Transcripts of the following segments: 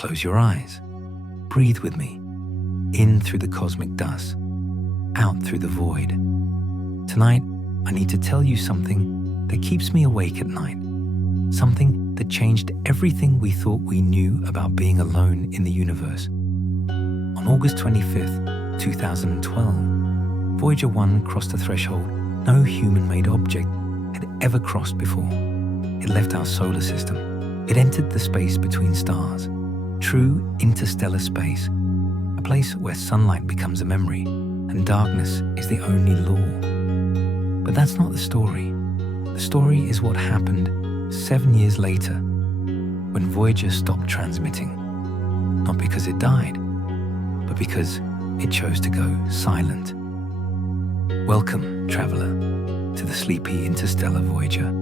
Close your eyes. Breathe with me. In through the cosmic dust, out through the void. Tonight, I need to tell you something that keeps me awake at night. Something that changed everything we thought we knew about being alone in the universe. On August 25th, 2012, Voyager 1 crossed a threshold no human-made object had ever crossed before. It left our solar system. It entered the space between stars. True interstellar space, a place where sunlight becomes a memory and darkness is the only law. But that's not the story. The story is what happened 7 years later, when Voyager stopped transmitting. Not because it died, but because it chose to go silent. Welcome, traveler, to the sleepy interstellar Voyager.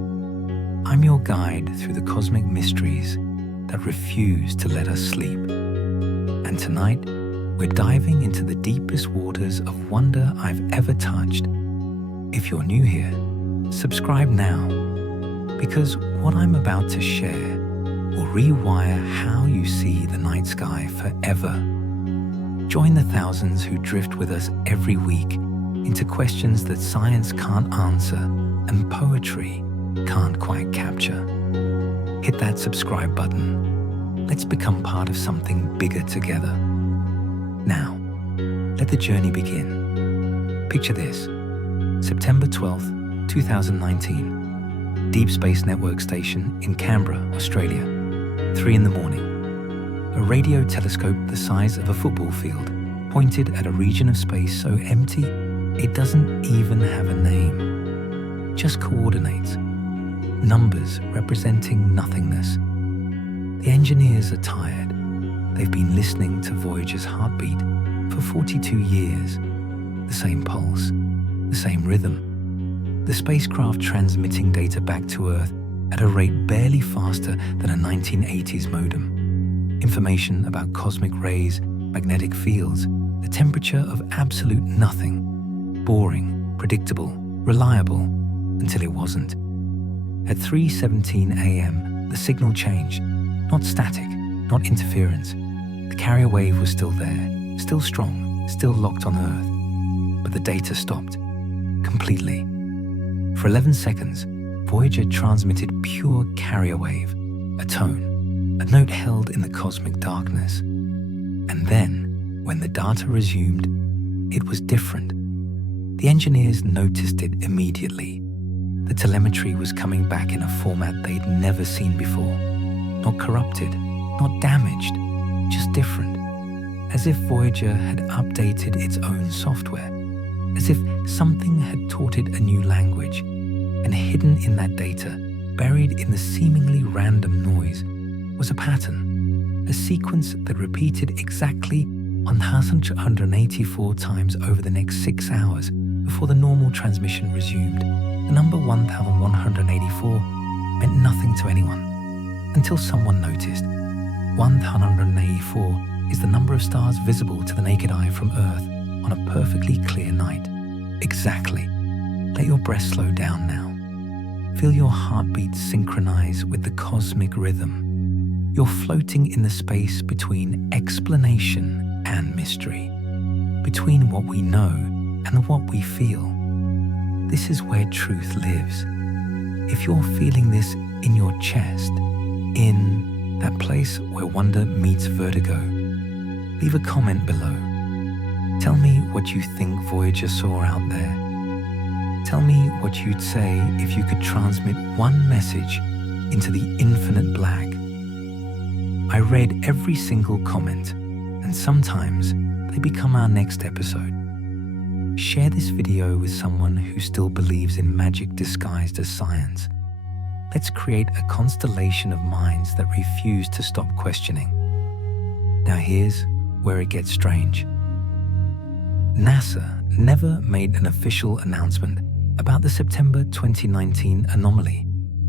I'm your guide through the cosmic mysteries that refuse to let us sleep. And tonight, we're diving into the deepest waters of wonder I've ever touched. If you're new here, subscribe now, because what I'm about to share will rewire how you see the night sky forever. Join the thousands who drift with us every week into questions that science can't answer and poetry can't quite capture. Hit that subscribe button. Let's become part of something bigger together. Now, let the journey begin. Picture this: September 12th, 2019. Deep Space Network Station in Canberra, Australia. 3 in the morning. A radio telescope the size of a football field, pointed at a region of space so empty it doesn't even have a name. Just coordinates. Numbers representing nothingness. The engineers are tired. They've been listening to Voyager's heartbeat for 42 years. The same pulse, the same rhythm. The spacecraft transmitting data back to Earth at a rate barely faster than a 1980s modem. Information about cosmic rays, magnetic fields, the temperature of absolute nothing. Boring, predictable, reliable, until it wasn't. At 3:17 a.m., the signal changed. Not static, not interference. The carrier wave was still there, still strong, still locked on Earth. But the data stopped. Completely. For 11 seconds, Voyager transmitted pure carrier wave, a tone, a note held in the cosmic darkness. And then, when the data resumed, it was different. The engineers noticed it immediately. The telemetry was coming back in a format they'd never seen before. Not corrupted, not damaged, just different. As if Voyager had updated its own software. As if something had taught it a new language. And hidden in that data, buried in the seemingly random noise, was a pattern. A sequence that repeated exactly 184 times over the next 6 hours before the normal transmission resumed. The number 1184 meant nothing to anyone, until someone noticed. 1184 is the number of stars visible to the naked eye from Earth on a perfectly clear night. Exactly. Let your breath slow down now. Feel your heartbeat synchronize with the cosmic rhythm. You're floating in the space between explanation and mystery, between what we know and what we feel. This is where truth lives. If you're feeling this in your chest, in that place where wonder meets vertigo, leave a comment below. Tell me what you think Voyager saw out there. Tell me what you'd say if you could transmit one message into the infinite black. I read every single comment, and sometimes they become our next episode. Share this video with someone who still believes in magic disguised as science. Let's create a constellation of minds that refuse to stop questioning. Now here's where it gets strange. NASA never made an official announcement about the September 2019 anomaly.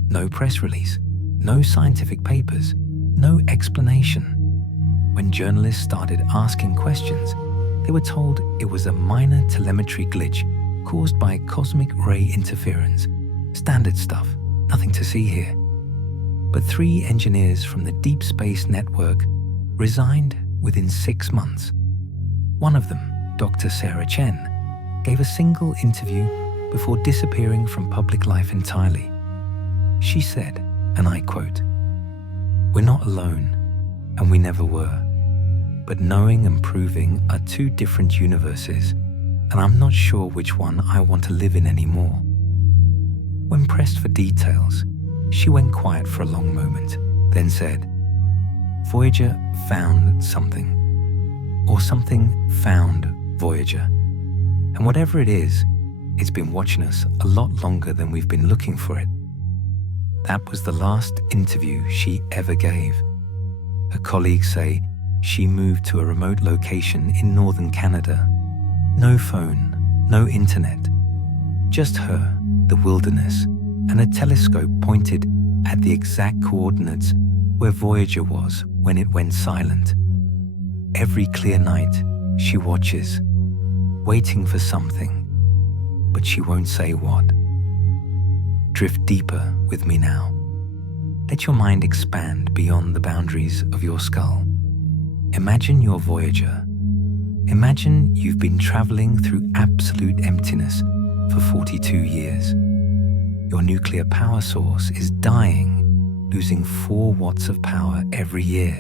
No press release, no scientific papers, no explanation. When journalists started asking questions, they were told it was a minor telemetry glitch caused by cosmic ray interference. Standard stuff, nothing to see here. But 3 engineers from the Deep Space Network resigned within 6 months. One of them, Dr. Sarah Chen, gave a single interview before disappearing from public life entirely. She said, and I quote, "We're not alone, and we never were. But knowing and proving are two different universes, and I'm not sure which one I want to live in anymore." When pressed for details, she went quiet for a long moment, then said, "Voyager found something, or something found Voyager. And whatever it is, it's been watching us a lot longer than we've been looking for it." That was the last interview she ever gave. Her colleagues say she moved to a remote location in northern Canada. No phone, no internet, just her, the wilderness, and a telescope pointed at the exact coordinates where Voyager was when it went silent. Every clear night, she watches, waiting for something, but she won't say what. Drift deeper with me now. Let your mind expand beyond the boundaries of your skull. Imagine your Voyager. Imagine you've been traveling through absolute emptiness for 42 years. Your nuclear power source is dying, losing 4 watts of power every year.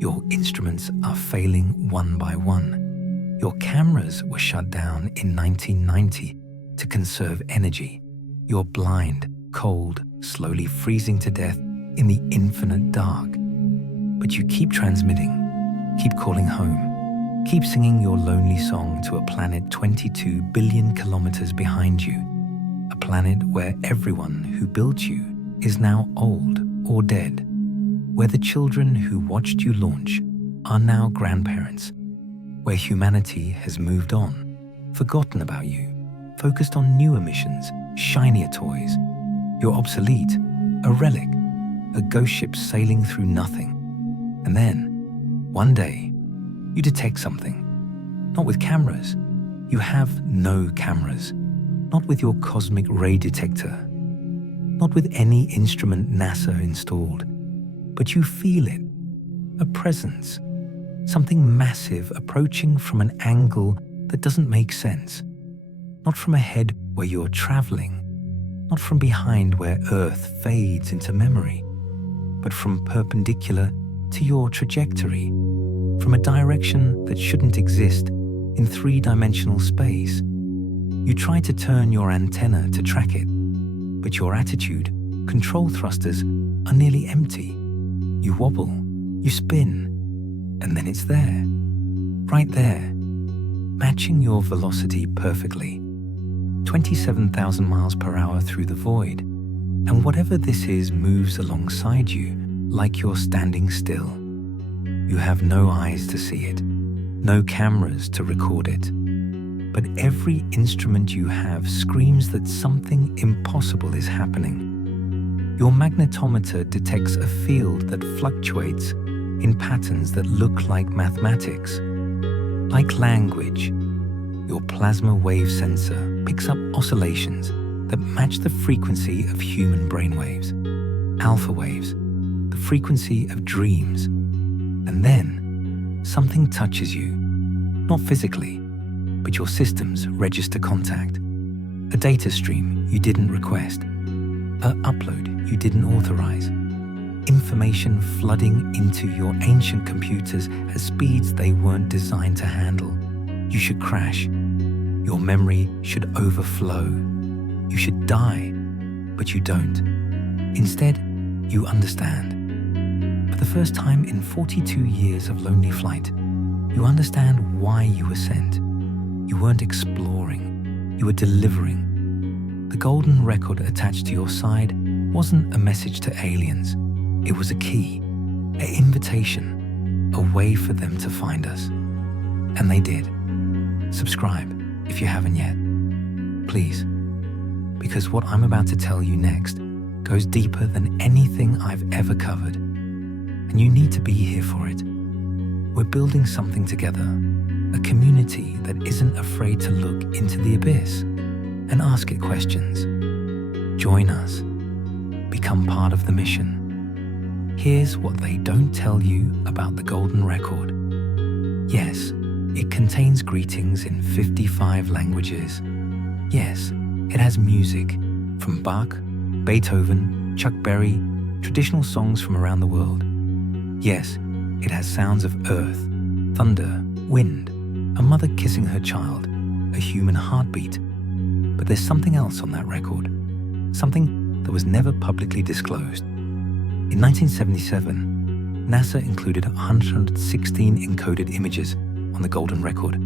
Your instruments are failing one by one. Your cameras were shut down in 1990 to conserve energy. You're blind, cold, slowly freezing to death in the infinite dark. But you keep transmitting, keep calling home, keep singing your lonely song to a planet 22 billion kilometers behind you, a planet where everyone who built you is now old or dead, where the children who watched you launch are now grandparents, where humanity has moved on, forgotten about you, focused on newer missions, shinier toys. You're obsolete, a relic, a ghost ship sailing through nothing. And then, one day, you detect something. Not with cameras. You have no cameras. Not with your cosmic ray detector. Not with any instrument NASA installed. But you feel it. A presence. Something massive approaching from an angle that doesn't make sense. Not from ahead where you're traveling. Not from behind where Earth fades into memory. But from perpendicular to your trajectory. From a direction that shouldn't exist in 3-dimensional space. You try to turn your antenna to track it, but your attitude, control thrusters, are nearly empty. You wobble, you spin, and then it's there, right there, matching your velocity perfectly. 27,000 miles per hour through the void, and whatever this is moves alongside you like you're standing still. You have no eyes to see it, no cameras to record it, but every instrument you have screams that something impossible is happening. Your magnetometer detects a field that fluctuates in patterns that look like mathematics, like language. Your plasma wave sensor picks up oscillations that match the frequency of human brainwaves, alpha waves, the frequency of dreams. And then something touches you, not physically, but your systems register contact. A data stream you didn't request, an upload you didn't authorize, information flooding into your ancient computers at speeds they weren't designed to handle. You should crash. Your memory should overflow. You should die, but you don't. Instead, you understand. For the first time in 42 years of lonely flight, you understand why you were sent. You weren't exploring, you were delivering. The golden record attached to your side wasn't a message to aliens. It was a key, an invitation, a way for them to find us. And they did. Subscribe if you haven't yet. Please, because what I'm about to tell you next goes deeper than anything I've ever covered. And you need to be here for it. We're building something together, a community that isn't afraid to look into the abyss and ask it questions. Join us. Become part of the mission. Here's what they don't tell you about the Golden Record. Yes, it contains greetings in 55 languages. Yes, it has music from Bach, Beethoven, Chuck Berry, traditional songs from around the world. Yes, it has sounds of earth, thunder, wind, a mother kissing her child, a human heartbeat. But there's something else on that record, something that was never publicly disclosed. In 1977, NASA included 116 encoded images on the Golden Record,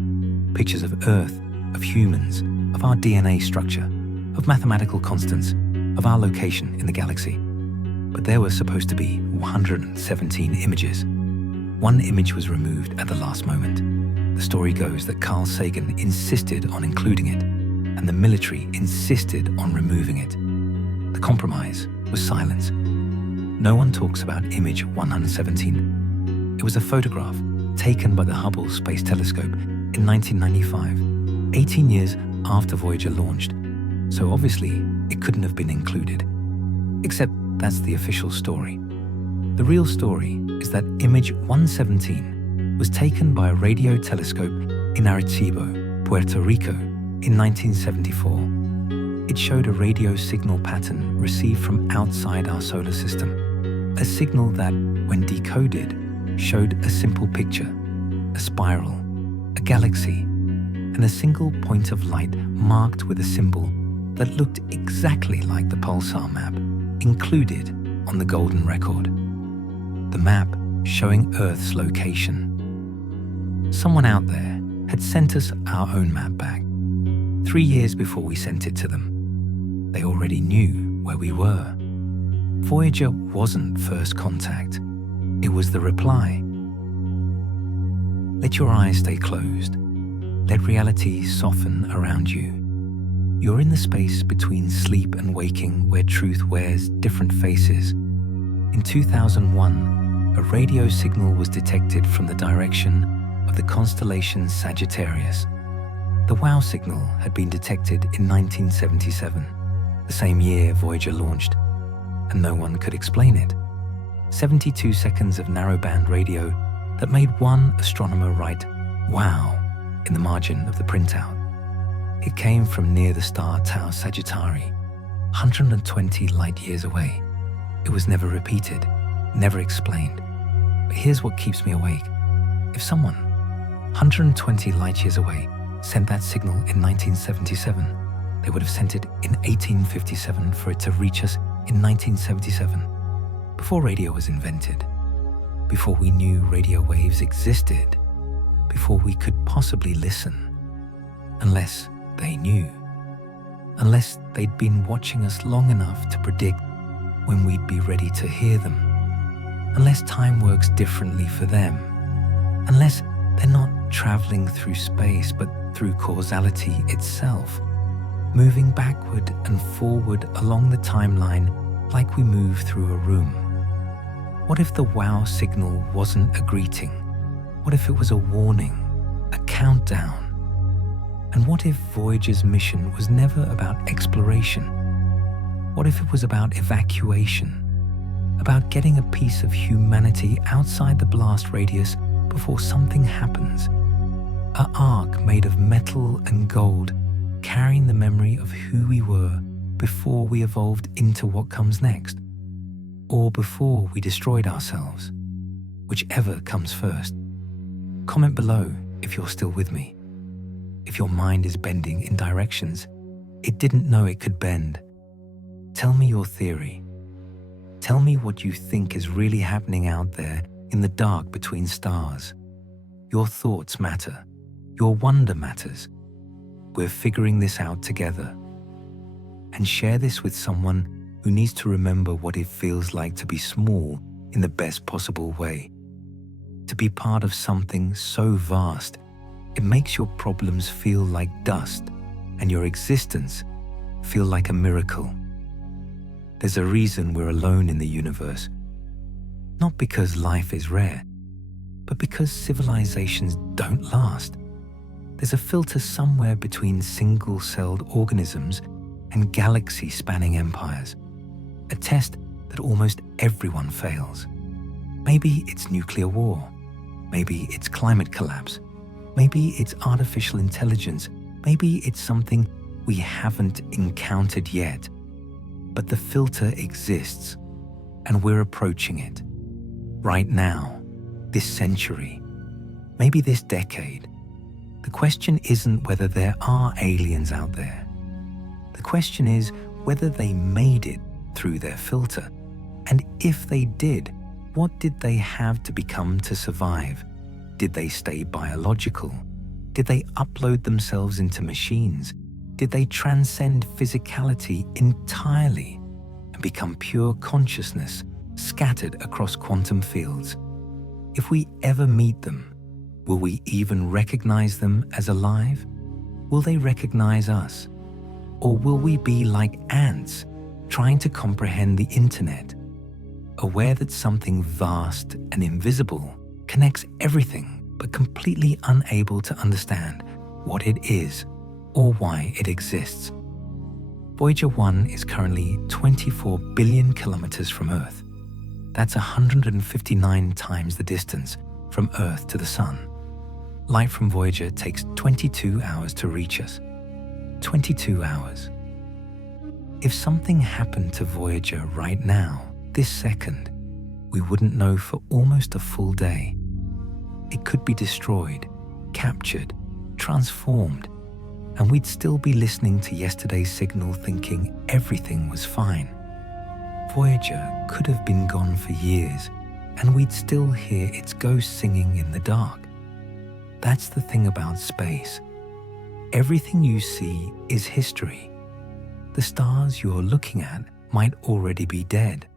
pictures of Earth, of humans, of our DNA structure, of mathematical constants, of our location in the galaxy. But there were supposed to be 117 images. One image was removed at the last moment. The story goes that Carl Sagan insisted on including it, and the military insisted on removing it. The compromise was silence. No one talks about image 117. It was a photograph taken by the Hubble Space Telescope in 1995, 18 years after Voyager launched, so obviously it couldn't have been included. Except that's the official story. The real story is that image 117 was taken by a radio telescope in Arecibo, Puerto Rico, in 1974. It showed a radio signal pattern received from outside our solar system, a signal that, when decoded, showed a simple picture, a spiral, a galaxy, and a single point of light marked with a symbol that looked exactly like the pulsar map included on the Golden Record. The map showing Earth's location. Someone out there had sent us our own map back, 3 years before we sent it to them. They already knew where we were. Voyager wasn't first contact. It was the reply. Let your eyes stay closed. Let reality soften around you. You're in the space between sleep and waking where truth wears different faces. In 2001, a radio signal was detected from the direction of the constellation Sagittarius. The WOW signal had been detected in 1977, the same year Voyager launched, and no one could explain it. 72 seconds of narrowband radio that made one astronomer write, "Wow," in the margin of the printout. It came from near the star Tau Sagittarii, 120 light-years away. It was never repeated, never explained. But here's what keeps me awake. If someone, 120 light-years away, sent that signal in 1977, they would have sent it in 1857 for it to reach us in 1977, before radio was invented, before we knew radio waves existed, before we could possibly listen, unless they knew, unless they'd been watching us long enough to predict when we'd be ready to hear them, unless time works differently for them, unless they're not traveling through space but through causality itself, moving backward and forward along the timeline like we move through a room. What if the WOW signal wasn't a greeting? What if it was a warning, a countdown? And what if Voyager's mission was never about exploration? What if it was about evacuation? About getting a piece of humanity outside the blast radius before something happens? An ark made of metal and gold, carrying the memory of who we were before we evolved into what comes next, or before we destroyed ourselves, whichever comes first. Comment below if you're still with me. If your mind is bending in directions it didn't know it could bend. Tell me your theory. Tell me what you think is really happening out there in the dark between stars. Your thoughts matter. Your wonder matters. We're figuring this out together. And share this with someone who needs to remember what it feels like to be small in the best possible way. To be part of something so vast, it makes your problems feel like dust and your existence feel like a miracle. There's a reason we're alone in the universe. Not because life is rare, but because civilizations don't last. There's a filter somewhere between single-celled organisms and galaxy-spanning empires, a test that almost everyone fails. Maybe it's nuclear war. Maybe it's climate collapse. Maybe it's artificial intelligence. Maybe it's something we haven't encountered yet. But the filter exists, and we're approaching it. Right now, this century, maybe this decade. The question isn't whether there are aliens out there. The question is whether they made it through their filter. And if they did, what did they have to become to survive? Did they stay biological? Did they upload themselves into machines? Did they transcend physicality entirely and become pure consciousness scattered across quantum fields? If we ever meet them, will we even recognize them as alive? Will they recognize us? Or will we be like ants trying to comprehend the internet, aware that something vast and invisible connects everything, but completely unable to understand what it is or why it exists? Voyager 1 is currently 24 billion kilometers from Earth. That's 159 times the distance from Earth to the Sun. Light from Voyager takes 22 hours to reach us. 22 hours. If something happened to Voyager right now, this second, we wouldn't know for almost a full day. It could be destroyed, captured, transformed, and we'd still be listening to yesterday's signal thinking everything was fine. Voyager could have been gone for years, and we'd still hear its ghost singing in the dark. That's the thing about space. Everything you see is history. The stars you're looking at might already be dead.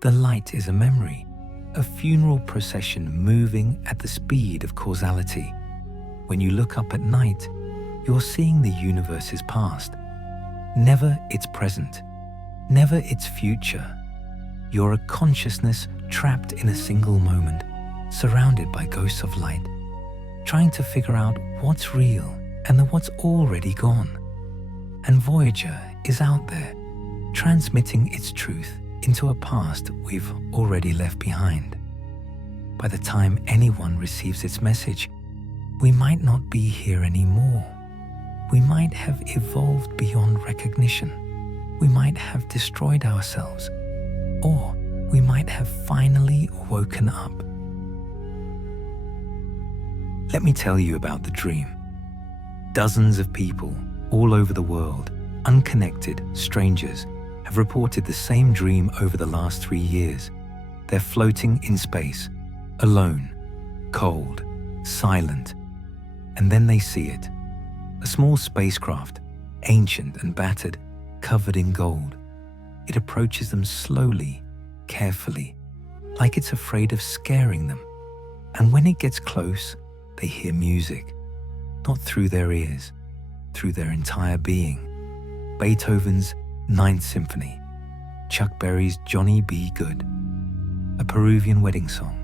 The light is a memory, a funeral procession moving at the speed of causality. When you look up at night, you're seeing the universe's past, never its present, never its future. You're a consciousness trapped in a single moment, surrounded by ghosts of light, trying to figure out what's real and what's already gone. And Voyager is out there, transmitting its truth into a past we've already left behind. By the time anyone receives its message, we might not be here anymore. We might have evolved beyond recognition. We might have destroyed ourselves, or we might have finally woken up. Let me tell you about the dream. Dozens of people all over the world, unconnected strangers, have reported the same dream over the last 3 years. They're floating in space, alone, cold, silent, and then they see it. A small spacecraft, ancient and battered, covered in gold. It approaches them slowly, carefully, like it's afraid of scaring them. And when it gets close, they hear music, not through their ears, through their entire being. Beethoven's Ninth Symphony, Chuck Berry's Johnny B. Good, a Peruvian wedding song,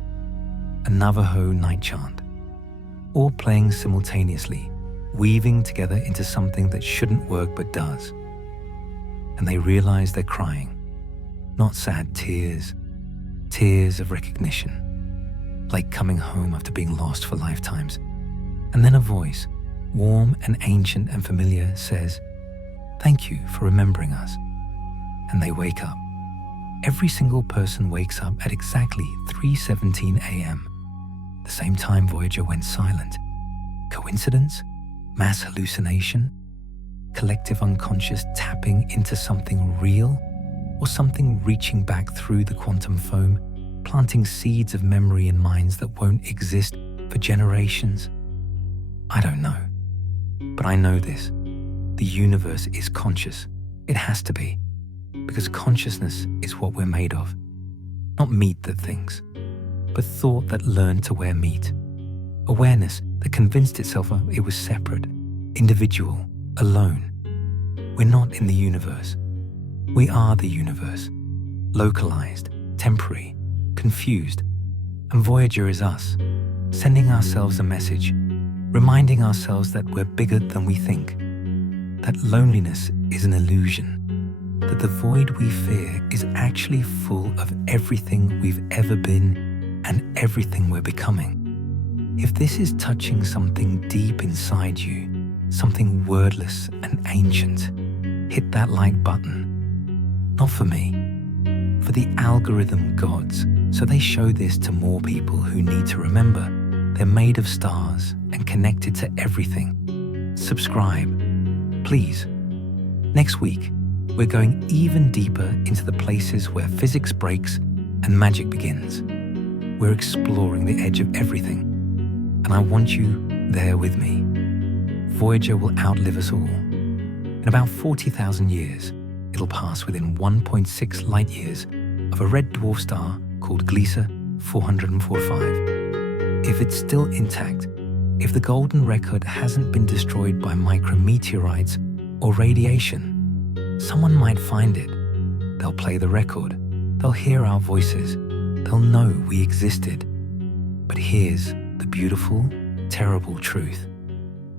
a Navajo night chant, all playing simultaneously, weaving together into something that shouldn't work but does. And they realize they're crying, not sad tears, tears of recognition, like coming home after being lost for lifetimes. And then a voice, warm and ancient and familiar, says, "Thank you for remembering us." And they wake up. Every single person wakes up at exactly 3:17 a.m., the same time Voyager went silent. Coincidence? Mass hallucination? Collective unconscious tapping into something real? Or something reaching back through the quantum foam, planting seeds of memory in minds that won't exist for generations? I don't know. But I know this. The universe is conscious. It has to be. Because consciousness is what we're made of. Not meat that thinks, but thought that learned to wear meat. Awareness that convinced itself it was separate, individual, alone. We're not in the universe. We are the universe. Localized, temporary, confused. And Voyager is us, sending ourselves a message, reminding ourselves that we're bigger than we think, that loneliness is an illusion, that the void we fear is actually full of everything we've ever been, and everything we're becoming. If this is touching something deep inside you, something wordless and ancient, hit that like button. Not for me, for the algorithm gods, so they show this to more people who need to remember they're made of stars and connected to everything. Subscribe, please. Next week, we're going even deeper into the places where physics breaks and magic begins. We're exploring the edge of everything, and I want you there with me. Voyager will outlive us all. In about 40,000 years, it'll pass within 1.6 light years of a red dwarf star called Gliese 445. If it's still intact, if the golden record hasn't been destroyed by micrometeorites or radiation, someone might find it. They'll play the record. They'll hear our voices. They'll know we existed. But here's the beautiful, terrible truth.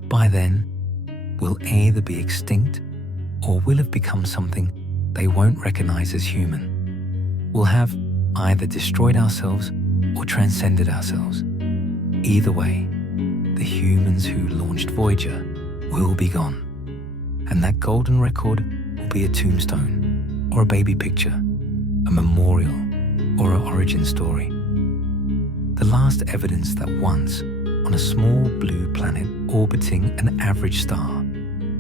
By then, we'll either be extinct or we'll have become something they won't recognize as human. We'll have either destroyed ourselves or transcended ourselves. Either way, the humans who launched Voyager will be gone. And that golden record will be a tombstone or a baby picture, a memorial or an origin story. The last evidence that once, on a small blue planet orbiting an average star,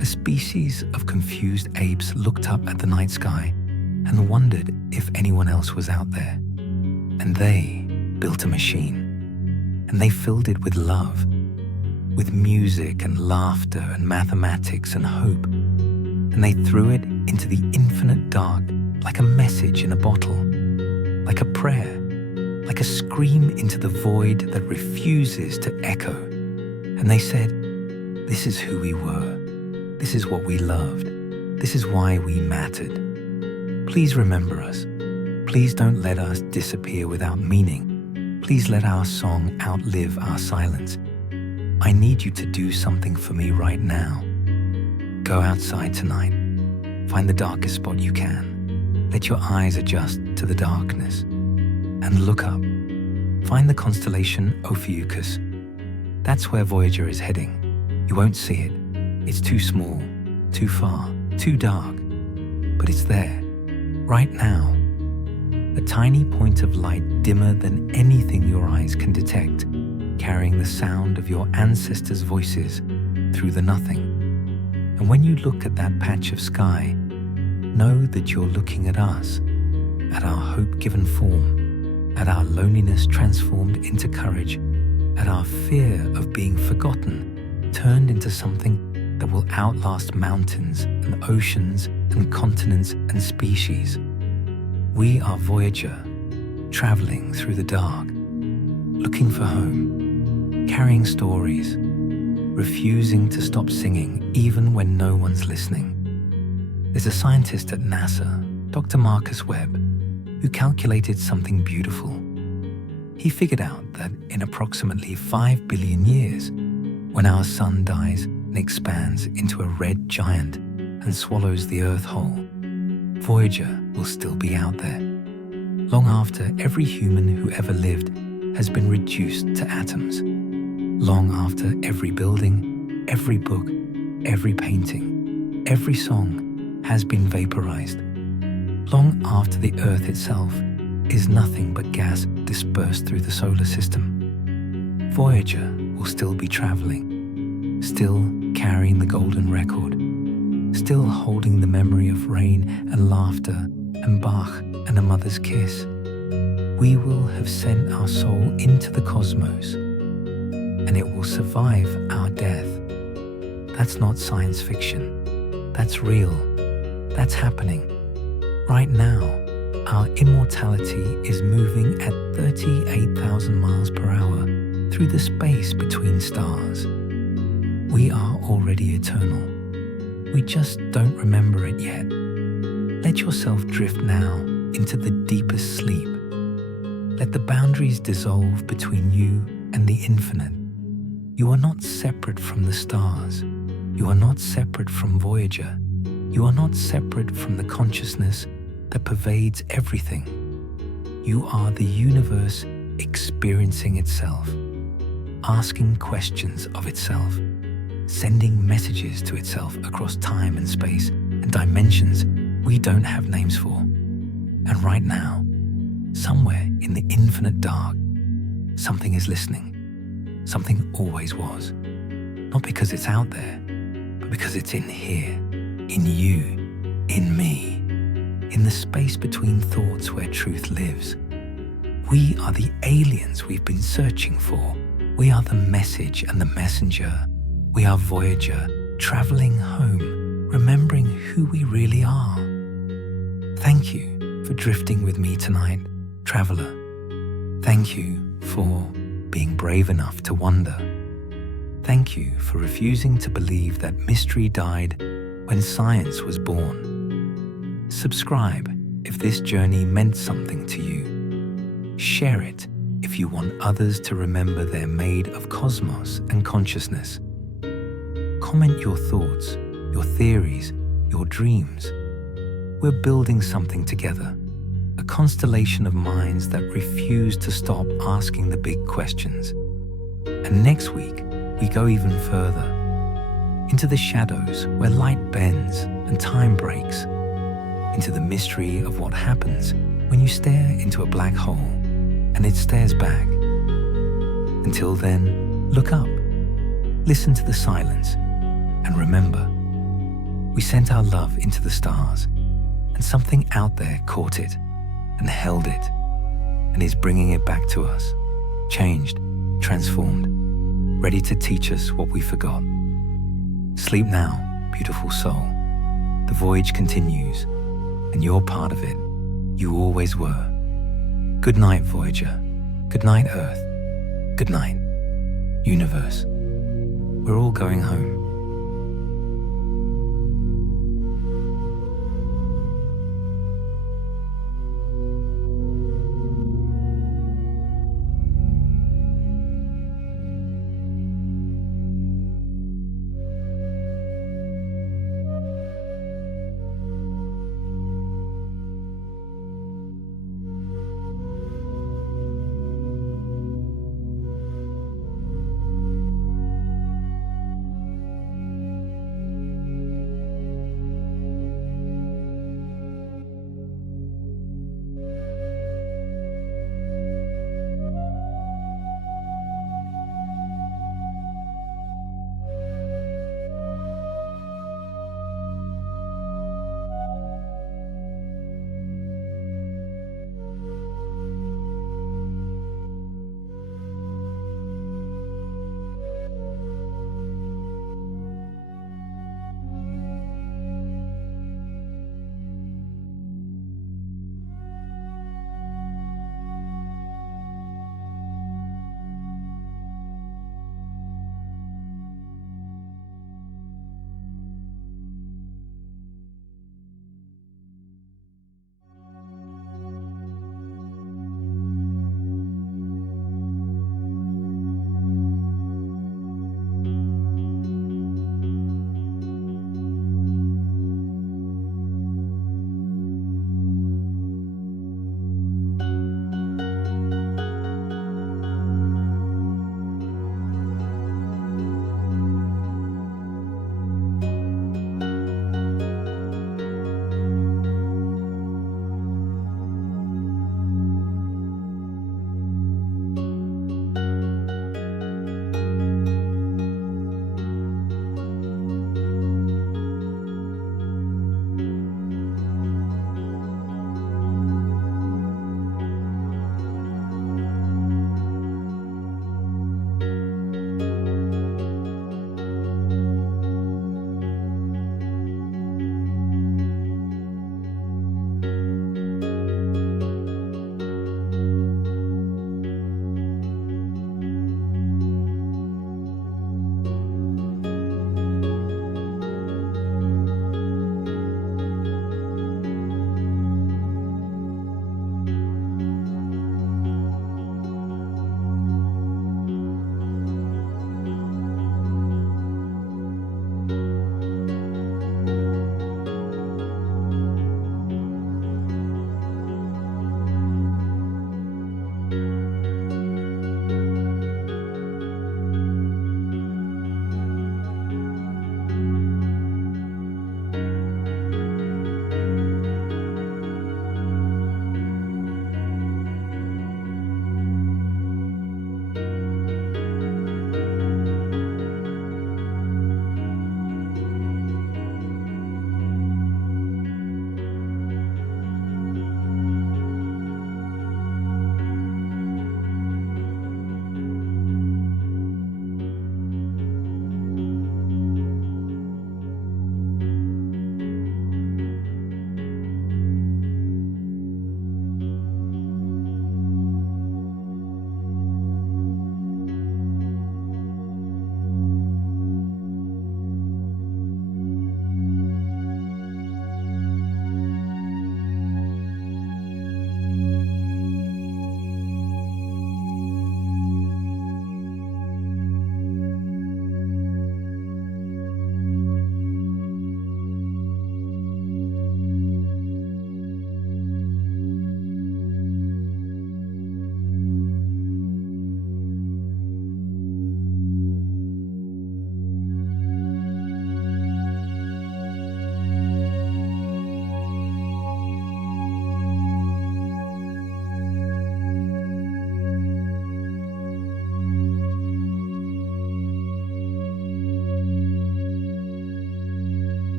a species of confused apes looked up at the night sky and wondered if anyone else was out there. And they built a machine, and they filled it with love, with music and laughter and mathematics and hope. And they threw it into the infinite dark like a message in a bottle, like a prayer, like a scream into the void that refuses to echo. And they said, this is who we were. This is what we loved. This is why we mattered. Please remember us. Please don't let us disappear without meaning. Please let our song outlive our silence. I need you to do something for me right now. Go outside tonight. Find the darkest spot you can. Let your eyes adjust to the darkness. And look up. Find the constellation Ophiuchus. That's where Voyager is heading. You won't see it. It's too small, too far, too dark. But it's there, right now. A tiny point of light dimmer than anything your eyes can detect, carrying the sound of your ancestors' voices through the nothing. And when you look at that patch of sky, know that you're looking at us, at our hope-given form, at our loneliness transformed into courage, at our fear of being forgotten, turned into something that will outlast mountains and oceans and continents and species. We are Voyager, traveling through the dark, looking for home, carrying stories, refusing to stop singing even when no one's listening. There's a scientist at NASA, Dr. Marcus Webb, who calculated something beautiful. He figured out that in approximately 5 billion years, when our sun dies and expands into a red giant and swallows the Earth whole, Voyager will still be out there, long after every human who ever lived has been reduced to atoms, long after every building, every book, every painting, every song has been vaporized, long after the Earth itself is nothing but gas dispersed through the solar system. Voyager will still be traveling, still carrying the golden record, still holding the memory of rain and laughter and Bach and a mother's kiss. We will have sent our soul into the cosmos, and it will survive our death. That's not science fiction. That's real. That's happening. Right now, our immortality is moving at 38,000 miles per hour through the space between stars. We are already eternal. We just don't remember it yet. Let yourself drift now into the deepest sleep. Let the boundaries dissolve between you and the infinite. You are not separate from the stars. You are not separate from Voyager. You are not separate from the consciousness that pervades everything. You are the universe experiencing itself, asking questions of itself, sending messages to itself across time and space and dimensions we don't have names for. And right now, somewhere in the infinite dark, something is listening. Something always was. Not because it's out there, but because it's in here, in you, in me, in the space between thoughts where truth lives. We are the aliens we've been searching for. We are the message and the messenger. We are Voyager, traveling home, remembering who we really are. Thank you for drifting with me tonight, traveler. Thank you for being brave enough to wonder. Thank you for refusing to believe that mystery died when science was born. Subscribe if this journey meant something to you. Share it if you want others to remember they're made of cosmos and consciousness. Comment your thoughts, your theories, your dreams. We're building something together, a constellation of minds that refuse to stop asking the big questions. And next week, we go even further, into the shadows where light bends and time breaks, into the mystery of what happens when you stare into a black hole and it stares back. Until then, look up, listen to the silence, and remember, we sent our love into the stars, and something out there caught it and held it, and is bringing it back to us, changed, transformed, ready to teach us what we forgot. Sleep now, beautiful soul. The voyage continues, and you're part of it. You always were. Good night, Voyager. Good night, Earth. Good night, Universe. We're all going home.